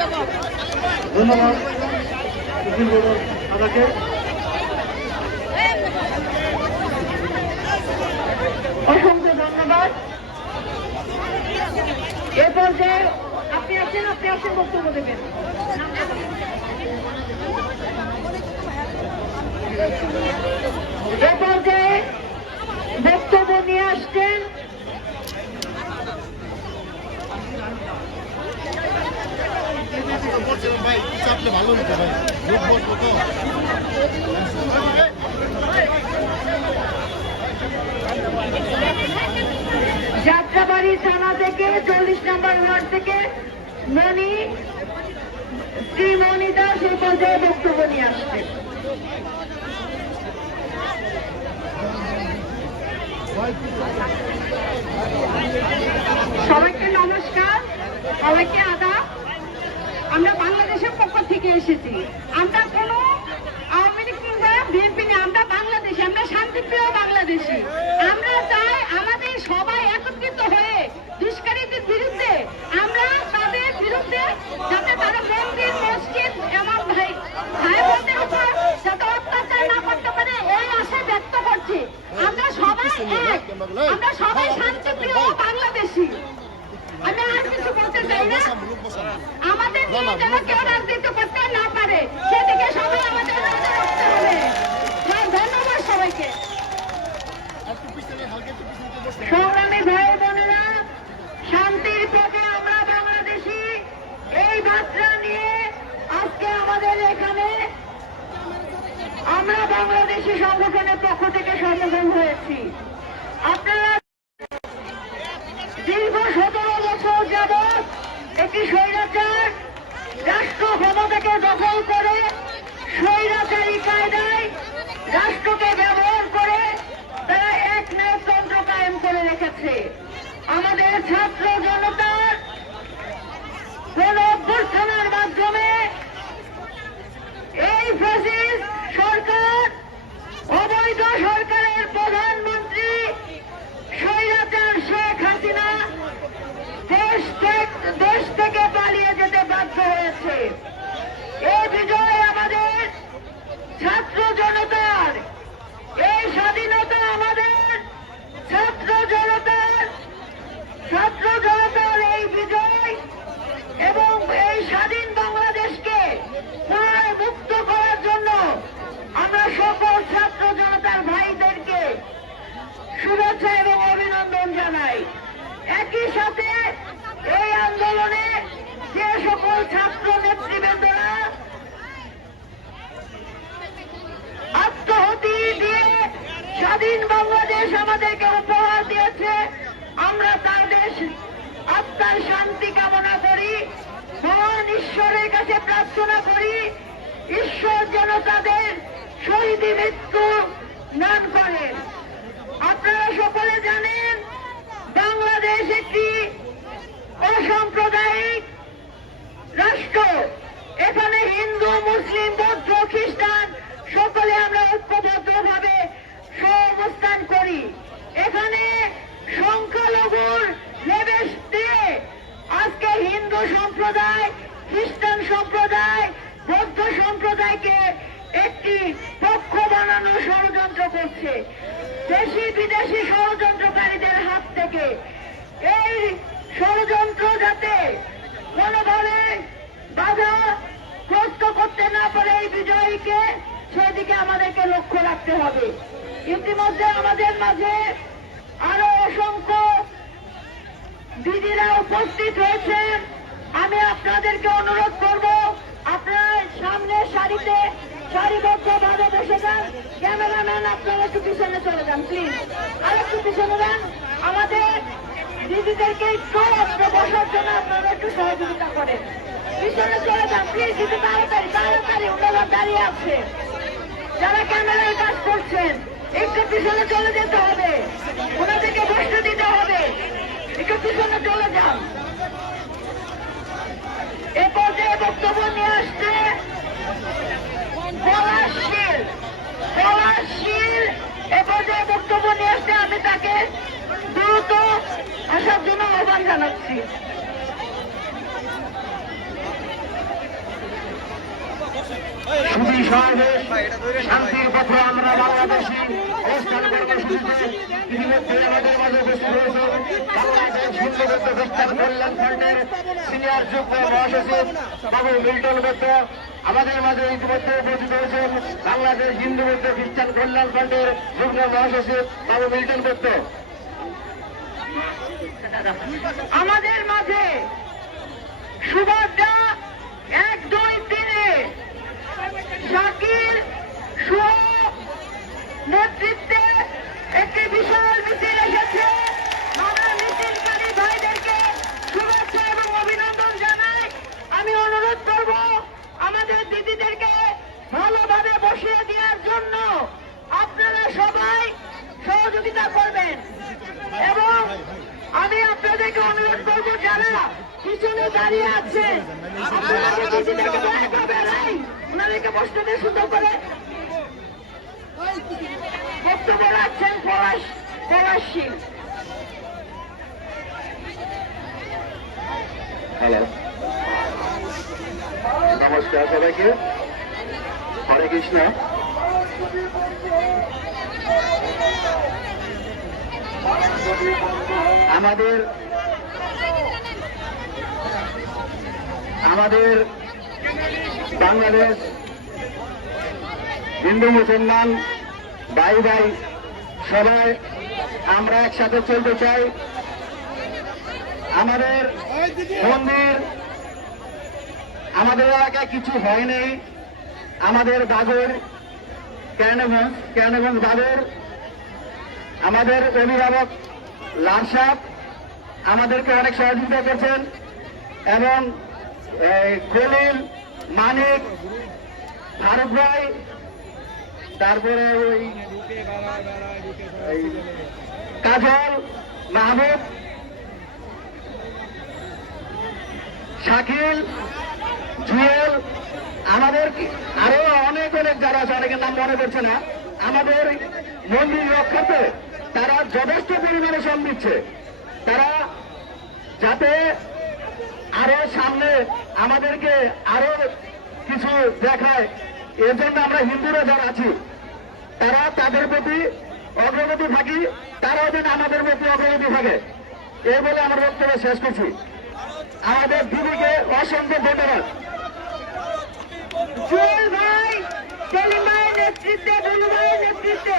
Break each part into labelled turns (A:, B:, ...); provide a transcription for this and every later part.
A: ধন্যবাদ অসংখ্য ধন্যবাদ এ পর্যায়ে আপনি আছেন আপনি আছেন বক্তব্য দেবেন এ পর্যায়ে বক্তব্য নিয়ে আসছেন ভাই চাপলে যাত্রাবাড়ি থানা থেকে চল্লিশ নম্বর ওয়ার্ড থেকে মণি শ্রীমণি দাস এ পর্যায়ে বক্তব্য নিয়ে আসছে সবাইকে নমস্কার সবাইকে আদা আমরা বাংলাদেশের পক্ষ থেকে এসেছি আমরা কোনো আওয়ামী লীগ কিংবা বিএনপি নেই আমরা বাংলাদেশি আমরা শান্তিপ্রিয় বাংলাদেশি আমরা চাই আমাদের সবাই একত্রিত হয়ে দুষ্কারীদের বিরুদ্ধে আমরা তাদের বিরুদ্ধে যাতে তারা মন্দির মসজিদ এবং ভাই ভাই বোনদের উপর যাতে অত্যাচার না করতে পারে এই আশা ব্যক্ত করছি আমরা সবাই এক হ্যাঁ, আমরা সবাই হ্যাঁ, শান্তিপ্রিয় হ্যাঁ, বাংলাদেশি আমি আর কিছু বলতে চাই না আমাদের যারা কেউ রাজনীতি করতে না পারে থেকে পালিয়ে যেতে বাধ্য হয়েছে এই বিজয় আমাদের ছাত্র জনতার এই স্বাধীনতা আমাদের ছাত্র জনতার ছাত্র জনতার এই বিজয় এবং এই স্বাধীন বাংলাদেশকে পুনরায় মুক্ত করার জন্য আমরা সকল ছাত্র জনতার ভাইদেরকে শুভেচ্ছা এবং অভিনন্দন জানাই একই সাথে এই আন্দোলনে যে সকল ছাত্র নেতৃবৃন্দরা আত্মহতি দিয়ে স্বাধীন বাংলাদেশ আমাদেরকে উপহার দিয়েছে আমরা তাদের আত্মার শান্তি কামনা করি মহান ঈশ্বরের কাছে প্রার্থনা করি ঈশ্বর যেন তাদের শহীদ মৃত্যু নাম করেন আপনারা সকলে জানেন বাংলাদেশ একটি সাম্প্রদায়িক রাষ্ট্র এখানে হিন্দু মুসলিম বৌদ্ধ খ্রিস্টান সকলে আমরা ঐক্যবদ্ধ ভাবে সমস্থান করি এখানে সংখ্যালঘুর লেবেশ দিয়ে আজকে হিন্দু সম্প্রদায় খ্রিস্টান সম্প্রদায় বৌদ্ধ সম্প্রদায়কে একটি পক্ষ বানানো ষড়যন্ত্র করছে দেশি বিদেশি ষড়যন্ত্রকারীদের হাত থেকে এই ষড়যন্ত্র যাতে কোনোভাবে বাধা প্রস্ত করতে না পারে এই বিজয়ীকে সেদিকে আমাদেরকে লক্ষ্য রাখতে হবে ইতিমধ্যে আমাদের মাঝে আরো অসংখ্য দিদিরা উপস্থিত হয়েছেন আমি আপনাদেরকে অনুরোধ করব আপনার সামনে সারিতে সারিবদ্ধভাবে বসে যান ক্যামেরাম্যান আপনারা একটু পিছনে চলে যান প্লিজ আর একটু পিছনে যান আমাদের দিদিদেরকে একটু আসতে বসার জন্য আপনারা একটু সহযোগিতা করেন পিছনে চলে যান প্লিজ দিদি তাড়াতাড়ি তাড়াতাড়ি ওনারা দাঁড়িয়ে আছে যারা ক্যামেরায় কাজ করছেন একটু পিছনে চলে যেতে হবে ওনাদেরকে বসতে দিতে হবে একটু পিছনে চলে যান এ পর্যায়ে বক্তব্য নিয়ে আসছে পলাশীল পলাশীল এ পর্যায়ে বক্তব্য নিয়ে আসছে জানাচ্ছি
B: সুবি সমাজে শান্তির পথে আমরা বাংলাদেশি আমাদের মাঝে মিল্টন বদ্ধ আমাদের মাঝে ইতিমধ্যে উপস্থিত হয়েছেন বাংলাদেশ হিন্দু বৌদ্ধ খ্রিস্টান কল্যাণ ফান্ডের যুগ্ম মহাসচিব বাবু মিল্টন বদ্ধ
A: আমাদের মাঝে সুভদ্রা এক দুই তিনে শাকির সুহ নেতৃত্বে একটি বিশাল মিছিল এসেছে নানা মিছিলকারী ভাইদেরকে শুভেচ্ছা এবং অভিনন্দন জানাই আমি অনুরোধ করব আমাদের দিদিদেরকে ভালোভাবে বসিয়ে দেওয়ার জন্য আপনারা সবাই সহযোগিতা করবেন এবং আমি আপনাদেরকে অনুরোধ করব যারা পিছনে দাঁড়িয়ে আছে আপনারা কিছু থেকে দয়া করবেন ওনাদেরকে প্রশ্নতে সুযোগ করে বক্তব্য রাখছেন পলাশ পলাশ
C: হ্যালো নমস্কার সবাইকে হরে কৃষ্ণ আমাদের আমাদের বাংলাদেশ হিন্দু মুসলমান ভাই ভাই সবাই আমরা একসাথে চলতে চাই আমাদের মন্দির আমাদের এলাকায় কিছু হয় আমাদের বাগর কেন কেন এবং দাগর আমাদের অভিভাবক লাল সাহেব আমাদেরকে অনেক সহযোগিতা করছেন এবং খলিল মানিক ফারুক ভাই তারপরে ওই কাজল মাহবুব শাকিল জুয়েল আমাদের আরো অনেক অনেক যারা আছে অনেকের নাম মনে করছে না আমাদের মন্দির রক্ষাতে তারা যথেষ্ট পরিমাণে শ্রম দিচ্ছে তারা যাতে আরো সামনে আমাদেরকে আরো কিছু দেখায় এর জন্য আমরা হিন্দুরা যারা আছি তারা তাদের প্রতি অগ্রগতি থাকি তারাও যেন আমাদের প্রতি অগ্রগতি থাকে এ বলে আমরা বক্তব্য শেষ করছি আমাদের দিদিকে অসংখ্য ধন্যবাদ
A: জয় ভাই নেতৃত্বে গুলু নেতৃত্বে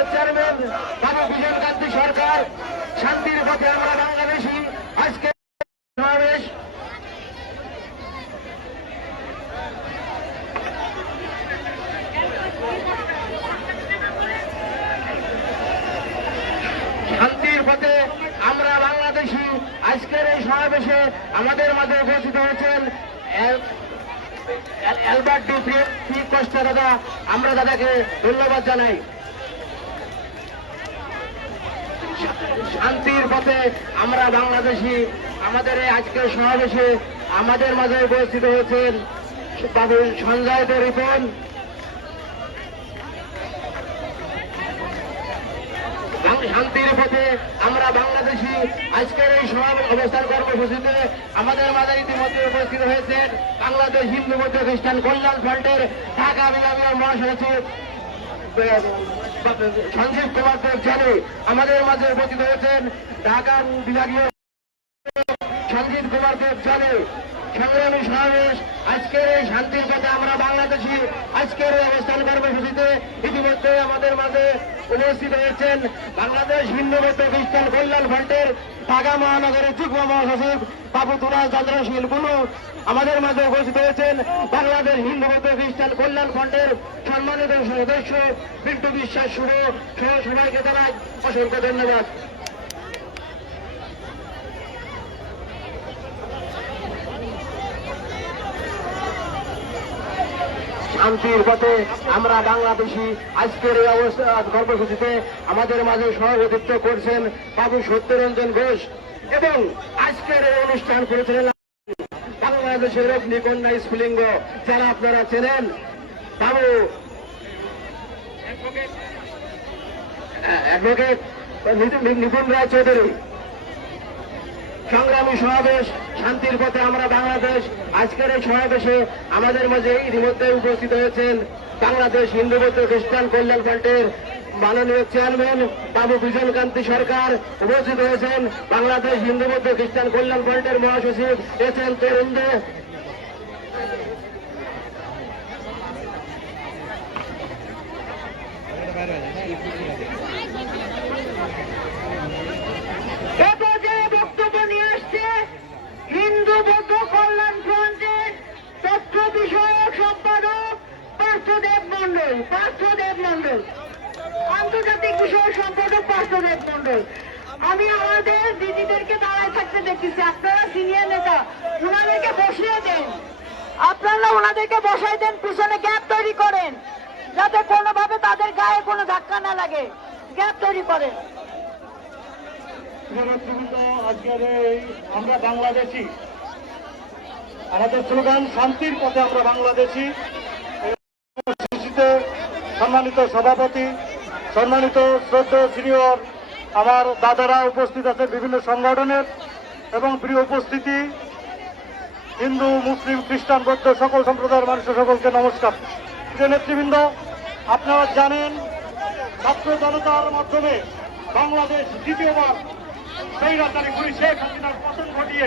B: কংগ্রেস চেয়ারম্যান বাবু বিজন কান্তি সরকার শান্তির পথে আমরা বাংলাদেশি আজকে সমাবেশ শান্তির পথে আমরা বাংলাদেশি আজকের এই সমাবেশে আমাদের মাঝে উপস্থিত হয়েছেন অ্যালবার্ট দাদা আমরা দাদাকে ধন্যবাদ জানাই পথে আমরা বাংলাদেশি আমাদের এই আজকের সমাবেশে আমাদের মাঝে উপস্থিত হয়েছেন বাবু সঞ্জয় দে শান্তির পথে আমরা বাংলাদেশি আজকের এই সমাবেশ অবস্থান কর্মসূচিতে আমাদের মাঝে ইতিমধ্যে উপস্থিত হয়েছেন বাংলাদেশ হিন্দু মধ্য খ্রিস্টান কল্যাণ ফ্রন্টের ঢাকা বিভাগীয় মহাসচিব সঞ্জীব কুমার দেব জানি আমাদের মাঝে উপস্থিত হয়েছেন ঢাকার বিভাগীয় সঞ্জীব কুমার দেব চলে সংগ্রামী সমাবেশ আজকের এই শান্তির পথে আমরা বাংলাদেশি আজকের এই অবস্থান কর্মসূচিতে ইতিমধ্যে আমাদের মাঝে উপস্থিত হয়েছেন বাংলাদেশ হিন্দু মধ্য খ্রিস্টান কল্যাণ ফ্রন্টের ঢাকা মহানগরের যুগ্ম মহাসচিব বাবু তুরাজ চন্দ্রশীল গুরু আমাদের মাঝে উপস্থিত হয়েছেন বাংলাদেশ হিন্দু বৌদ্ধ খ্রিস্টান কল্যাণ ফ্রন্টের সম্মানিত সদস্য পিন্টু বিশ্বাস শুভ সহ সবাইকে জানাই অসংখ্য ধন্যবাদ শান্তির পথে আমরা বাংলাদেশি আজকের এই অবস্থা কর্মসূচিতে আমাদের মাঝে সভাপতিত্ব করছেন বাবু সত্যরঞ্জন ঘোষ এবং আজকের এই অনুষ্ঠান করেছিলেন বাংলাদেশের অগ্নিকন্যা স্কুলিঙ্গ যারা আপনারা চেনেন বাবু অ্যাডভোকেট নিপুণ রায় চৌধুরী সংগ্রামী সমাবেশ শান্তির পথে আমরা বাংলাদেশ আজকের এই সমাবেশে আমাদের মাঝে ইতিমধ্যে উপস্থিত হয়েছেন বাংলাদেশ হিন্দু বৌদ্ধ খ্রিস্টান কল্যাণ ফ্রন্টের মাননীয় চেয়ারম্যান বাবু বিজন কান্তি সরকার উপস্থিত হয়েছেন বাংলাদেশ হিন্দু বৌদ্ধ খ্রিস্টান কল্যাণ ফ্রন্টের মহাসচিব S N Tarun Dey slogan শান্তির পথে আমরা বাংলাদেশি সম্মানিত সভাপতি সম্মানিত শ্রদ্ধা সিনিয়র আমার দাদারা উপস্থিত আছে বিভিন্ন সংগঠনের এবং প্রিয় উপস্থিতি হিন্দু মুসলিম খ্রিস্টান বৌদ্ধ সকল সম্প্রদায়ের মানুষের সকলকে নমস্কার নেতৃবৃন্দ আপনারা জানেন ছাত্র জনতার মাধ্যমে বাংলাদেশ দ্বিতীয়বার সেই রাজধানী শেখ হাসিনার পতন ঘটিয়ে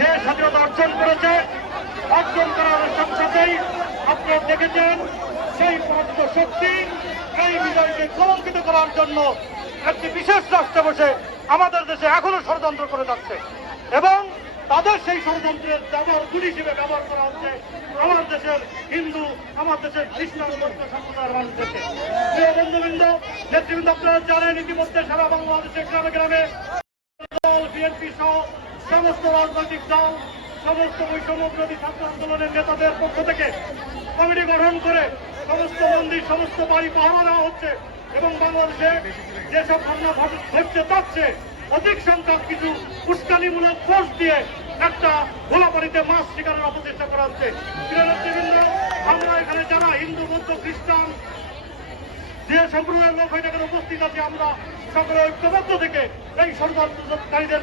B: যে স্বাধীনতা অর্জন করেছে অর্জন করার সাথে সাথেই আপনারা দেখেছেন সেই সমস্ত শক্তি এই বিজয়কে কলঙ্কিত করার জন্য একটি বিশেষ রাষ্ট্র বসে আমাদের দেশে এখনো ষড়যন্ত্র করে যাচ্ছে এবং তাদের সেই ষড়যন্ত্রের ব্যবহার গুলি হিসেবে ব্যবহার করা হচ্ছে আমার দেশের হিন্দু আমার দেশের খ্রিস্টান সম্প্রদায়ের মানুষদেরকে প্রিয় বন্ধুবৃন্দ নেতৃবৃন্দ আপনারা জানেন ইতিমধ্যে সারা বাংলাদেশের গ্রামে গ্রামে সমস্ত রাজনৈতিক দল সমস্ত বৈষম্যপ্রদী ছাত্র আন্দোলনের নেতাদের পক্ষ থেকে কমিটি গঠন করে সমস্ত মন্দির সমস্ত বাড়ি পাহারা দেওয়া হচ্ছে এবং বাংলাদেশে যেসব ঘটনা ঘটছে তাচ্ছে অধিক সংখ্যক কিছু উস্কানিমূলক ফোর্স দিয়ে একটা গোলাপানিতে মাছ শিকারের অপচেষ্টা করা হচ্ছে আমরা এখানে যারা হিন্দু বৌদ্ধ খ্রিস্টান যে সম্প্রদায়ের লোক হয়ে উপস্থিত আছে আমরা সকলে ঐক্যবদ্ধ থেকে এই সন্ত্রাসকারীদের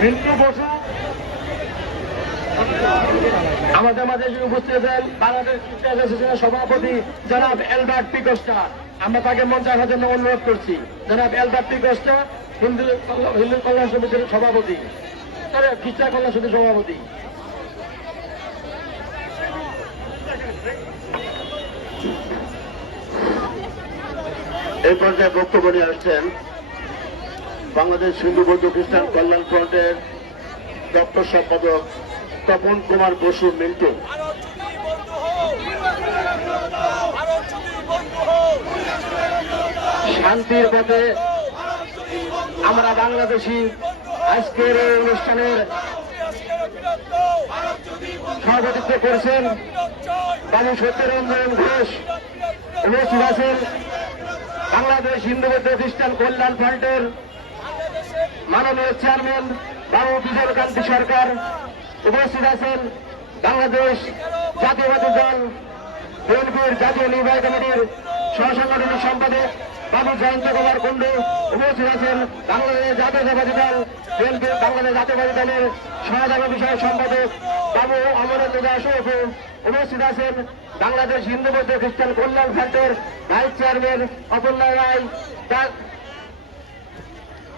B: বিন্দু বসু আমাদের মাঝে উপস্থিত আছেন বাংলাদেশ সভাপতি জনাব এলবার্ট পিকোস্টা আমরা তাকে মঞ্চ আসার জন্য অনুরোধ করছি জনাব এলবার্ট পিকোস্টা হিন্দু হিন্দু কল্যাণ সমিতির সভাপতি খ্রিস্টান কল্যাণ সমিতির সভাপতি এই পর্যায়ে বক্তব্য নিয়ে আসছেন বাংলাদেশ হিন্দু বৌদ্ধ খ্রিস্টান কল্যাণ ফ্রন্টের দপ্তর সম্পাদক তপন কুমার বসু মিন্টু শান্তির পথে আমরা বাংলাদেশি আজকের এই অনুষ্ঠানের সভাপতিত্ব করেছেন বাবু সত্যরঞ্জন ঘোষ রোজ হাসেন বাংলাদেশ হিন্দু প্রতিষ্ঠান খ্রিস্টান কল্যাণ ফ্রন্টের মাননীয় চেয়ারম্যান বাবু বিজয় কান্তি সরকার উপস্থিত আছেন বাংলাদেশ জাতীয়বাদী দল বিএনপির জাতীয় নির্বাহী কমিটির সহসংগঠনের সম্পাদক বাবু জয়ন্ত কুমার কুণ্ডু উপস্থিত আছেন বাংলাদেশ জাতীয়তাবাদী দল বিএনপি বাংলাদেশ জাতীয়বাদী দলের সহযোগ বিষয়ক সম্পাদক বাবু অমরেন্দ্র দাস উপস্থিত আছেন বাংলাদেশ হিন্দু বৌদ্ধ খ্রিস্টান কল্যাণ ফ্রান্টের ভাইস চেয়ারম্যান অপর্ণা রায়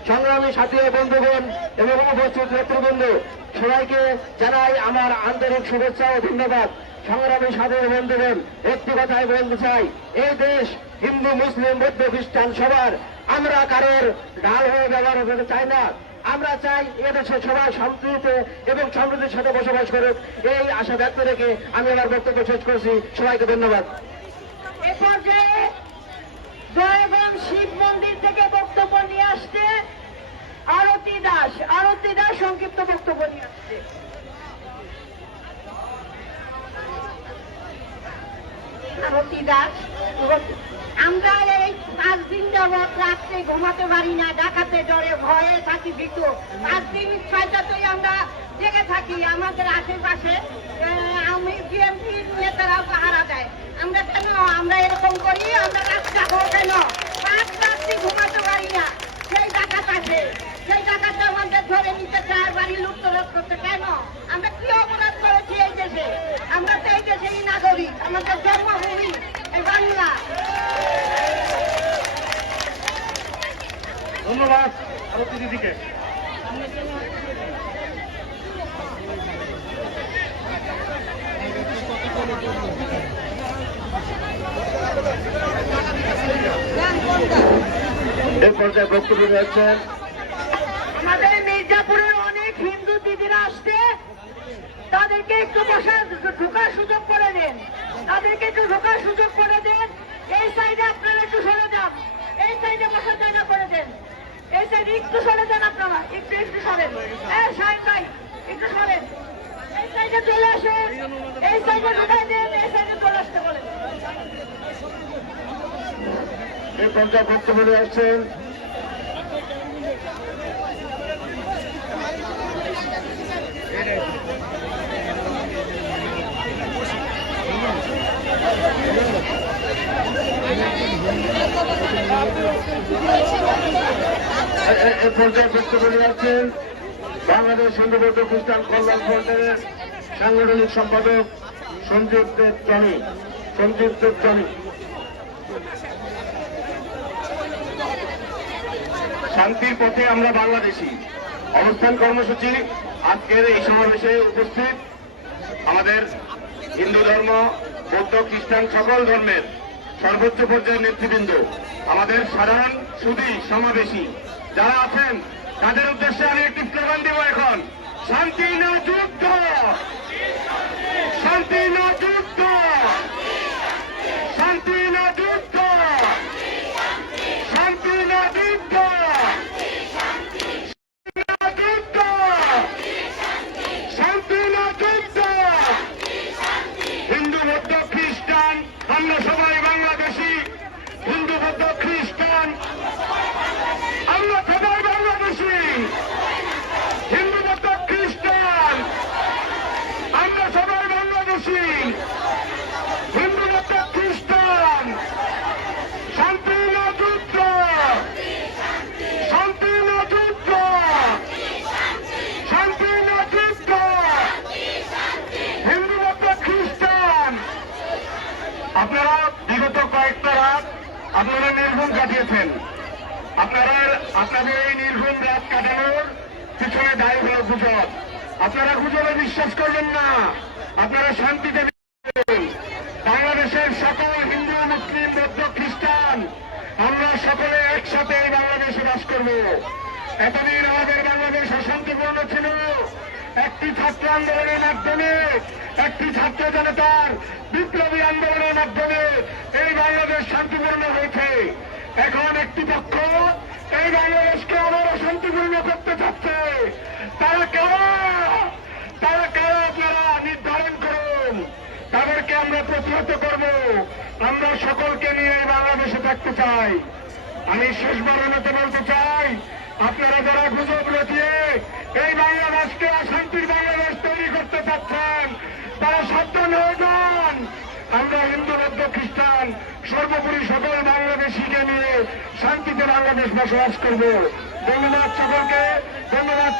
B: সংগ্রামী সাথী বন্ধুগণ এবং উপস্থিত নেতৃবৃন্দ সবাইকে জানাই আমার আন্তরিক শুভেচ্ছা ও ধন্যবাদ সংগ্রামী সাধারণ বন্ধুগণ একটি কথায় বলতে চাই এই দেশ হিন্দু মুসলিম বৌদ্ধ খ্রিস্টান সবার আমরা কারোর ঢাল হয়ে ব্যবহার করতে চাই না আমরা চাই এদেশে সবাই শান্তিতে এবং সমৃদ্ধির সাথে বসবাস করুক এই আশা ব্যক্ত রেখে আমি আমার বক্তব্য শেষ করছি সবাইকে ধন্যবাদ
A: এ পর্যায়ে জয়গঞ্জ শিব মন্দির থেকে থাকতে পারি না ডাকাতে ডরে ভয়ে থাকি ভীত আর দিন ছয়টাতেই আমরা জেগে থাকি আমাদের আশেপাশে আমি বিএনপির নেতারাও পাহারা দেয় আমরা কেন আমরা এরকম করি আমরা রাস্তা হোক কেন পাঁচ রাত্রি ঘুমাতে পারি না সেই ডাকাত আছে সেই ডাকাতটা আমাদের ধরে নিতে চায় বাড়ি লোক করতে কেন আমরা কি অপরাধ করেছি এই দেশে আমরা তো এই দেশেরই নাগরিক আমাদের জন্মভূমি এই বাংলা
B: ধন্যবাদ পর্যায়ে বক্তব্য রয়েছেন
A: আমাদের মির্জাপুরের অনেক হিন্দু দিদিরা আসছে তাদেরকে একটু বসার ঢোকার সুযোগ করে দেন তাদেরকে একটু ঢোকার সুযোগ করে দেন এই সাইডে আপনারা একটু সরে যান এই সাইডে বসার জায়গা করে দেন এইটা একটু সরে যান আপনারা একটু একটু সরেন হ্যাঁ সাহেব ভাই একটু সরেন এই চলে আসেন এই সাইডে আসতে বলেন
B: এই পঞ্চায়েত বক্তব্য আসছেন বাংলাদেশ হিন্দুবদ্ধ খ্রিস্টান কল্যাণ সাংগঠনিক সম্পাদক সঞ্জীব দেব চনি সঞ্জীব দেব চনি শান্তির পথে আমরা বাংলাদেশি অবস্থান কর্মসূচি আজকের এই সমাবেশে উপস্থিত আমাদের হিন্দু ধর্ম বৌদ্ধ খ্রিস্টান সকল ধর্মের সর্বোচ্চ পর্যায়ের নেতৃবৃন্দ আমাদের সাধারণ সুদী সমাবেশী যারা আছেন তাদের উদ্দেশ্যে আমি একটি স্লোগান দিব এখন শান্তি না যুদ্ধ শান্তি আপনারা নির্ঘুম কাটিয়েছেন আপনারা আপনাদের এই নির্ঘুম রাত কাটানোর পিছনে দায়ী হল গুজব আপনারা গুজবে বিশ্বাস করবেন না আপনারা শান্তিতে বাংলাদেশের সকল হিন্দু মুসলিম বৌদ্ধ খ্রিস্টান আমরা সকলে একসাথে বাংলাদেশে বাস করব এতদিন আমাদের বাংলাদেশ অশান্তিপূর্ণ ছিল একটি ছাত্র আন্দোলনের মাধ্যমে একটি ছাত্র জনতার বিপ্লবী আন্দোলনের মাধ্যমে এই বাংলাদেশ শান্তিপূর্ণ হয়েছে এখন একটি পক্ষ এই বাংলাদেশকে আবারও শান্তিপূর্ণ করতে চাচ্ছে তারা কারা তারা কারা আপনারা নির্ধারণ করুন তাদেরকে আমরা প্রতিহত করব আমরা সকলকে নিয়ে বাংলাদেশে থাকতে চাই আমি শেষবারের মতো বলতে চাই আপনারা যারা গুজব রটিয়ে এই বাংলাদেশকে অশান্তির বাংলাদেশ তৈরি করতে চাচ্ছেন তারা সাবধান হয়ে যান আমরা হিন্দু বৌদ্ধ খ্রিস্টান সর্বোপরি সকল বাংলাদেশিকে নিয়ে শান্তিতে বাংলাদেশ বসবাস করব ধন্যবাদ সকলকে ধন্যবাদ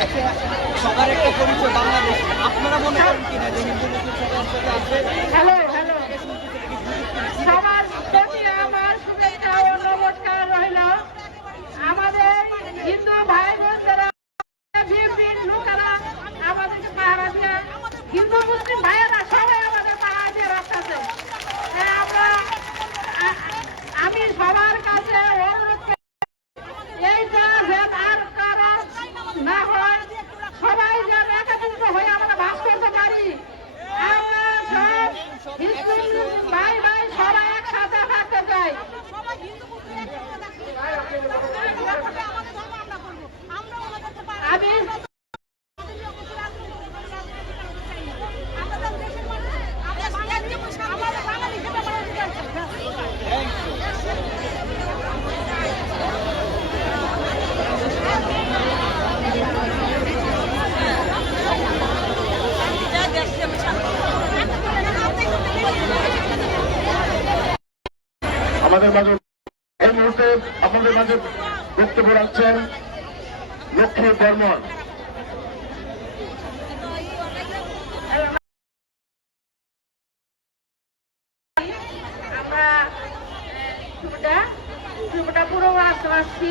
A: কাছে সবার একটা পরিচয় বাংলাদেশ আপনারা মনে করেন কিনা যে হিন্দু মুসলিম সবার সাথে আছে
B: মাঝে বক্তব্য রাখছেন লক্ষ্মী বর্মন
A: আমরা পুরো আসতে পারছি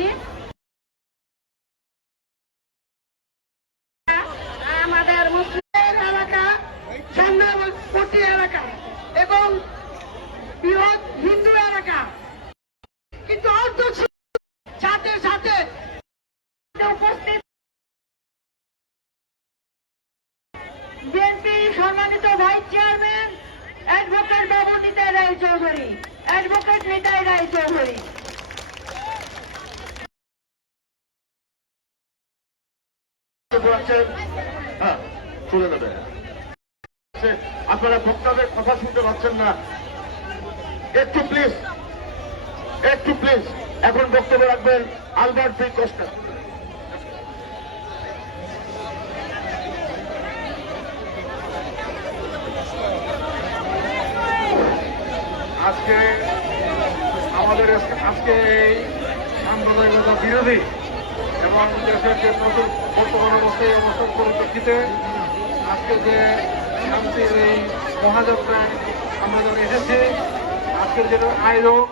A: ভাইস চেয়ারম্যান অ্যাডভোকেট বাবু নিতাই রায় চৌধুরী অ্যাডভোকেট নিতাই রায় চৌধুরী
B: হ্যাঁ, আপনারা বক্তাদের কথা শুনতে পাচ্ছেন না একটু প্লিজ একটু প্লিজ এখন বক্তব্য রাখবেন আলবার্ট বি কস্টা আজকে আমাদের আজকে এই সাম্প্রদায়িকতা বিরোধী এবং দেশের যে বর্তমান অবস্থায় এই অবস্থার পরিপ্রেক্ষিতে আজকে যে শান্তির এই মহাযাত্রায় আমরা যারা এসেছি আজকের যেটা আয়োজক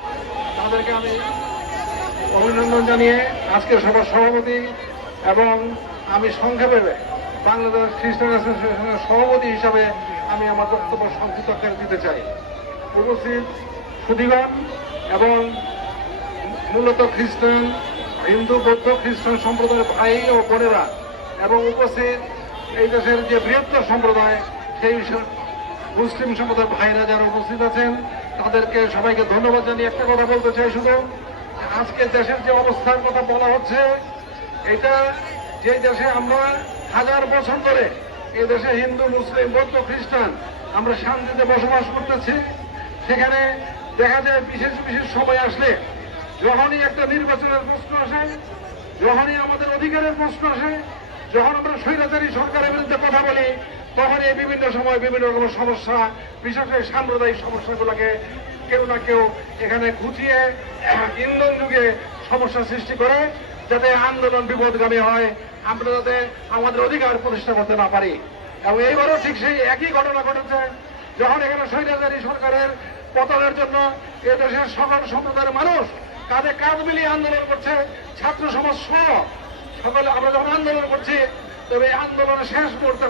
B: তাদেরকে আমি অভিনন্দন জানিয়ে আজকের সভার সভাপতি এবং আমি সংক্ষেপে বাংলাদেশ খ্রিস্টান অ্যাসোসিয়েশনের সভাপতি হিসাবে আমি আমার বক্তব্য সংক্ষিপ্ত দিতে চাই উপস্থিত সুদীগণ এবং মূলত খ্রিস্টান হিন্দু বৌদ্ধ খ্রিস্টান সম্প্রদায়ের ভাই ও বোনেরা এবং উপস্থিত এই দেশের যে বৃহত্তর সম্প্রদায় সেই মুসলিম সম্প্রদায়ের ভাইরা যারা উপস্থিত আছেন তাদেরকে সবাইকে ধন্যবাদ জানিয়ে একটা কথা বলতে চাই শুধু আজকে দেশের যে অবস্থার কথা বলা হচ্ছে এটা যে দেশে আমরা হাজার বছর ধরে এই দেশে হিন্দু মুসলিম বৌদ্ধ খ্রিস্টান আমরা শান্তিতে বসবাস করতেছি সেখানে দেখা যায় বিশেষ বিশেষ সময় আসলে যখনই একটা নির্বাচনের প্রশ্ন আসে যখনই আমাদের অধিকারের প্রশ্ন আসে যখন আমরা স্বৈরাচারী সরকারের বিরুদ্ধে কথা বলি তখন এই বিভিন্ন সময় বিভিন্ন রকম সমস্যা বিশেষ করে সাম্প্রদায়িক সমস্যাগুলোকে কেউ না কেউ এখানে খুঁচিয়ে ইন্ধন যুগে সমস্যা সৃষ্টি করে যাতে আন্দোলন বিপদগামী হয় আমরা যাতে আমাদের অধিকার প্রতিষ্ঠা করতে না পারি এবং এইবারও ঠিক সেই একই ঘটনা ঘটেছে যখন এখানে স্বৈরাচারী সরকারের পতনের জন্য দেশের সকল সম্প্রদায়ের মানুষ কাঁধে কাঁধ মিলিয়ে আন্দোলন করছে ছাত্র সমাজ সহ সকলে আমরা যখন আন্দোলন করছি তবে এই আন্দোলনের শেষ মুহূর্তে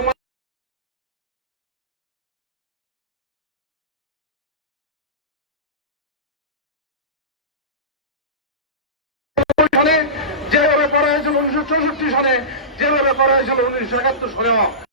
B: যেভাবে করা হয়েছিল উনিশশো চৌষট্টি সালে যেভাবে করা হয়েছিল উনিশশো একাত্তর সালেও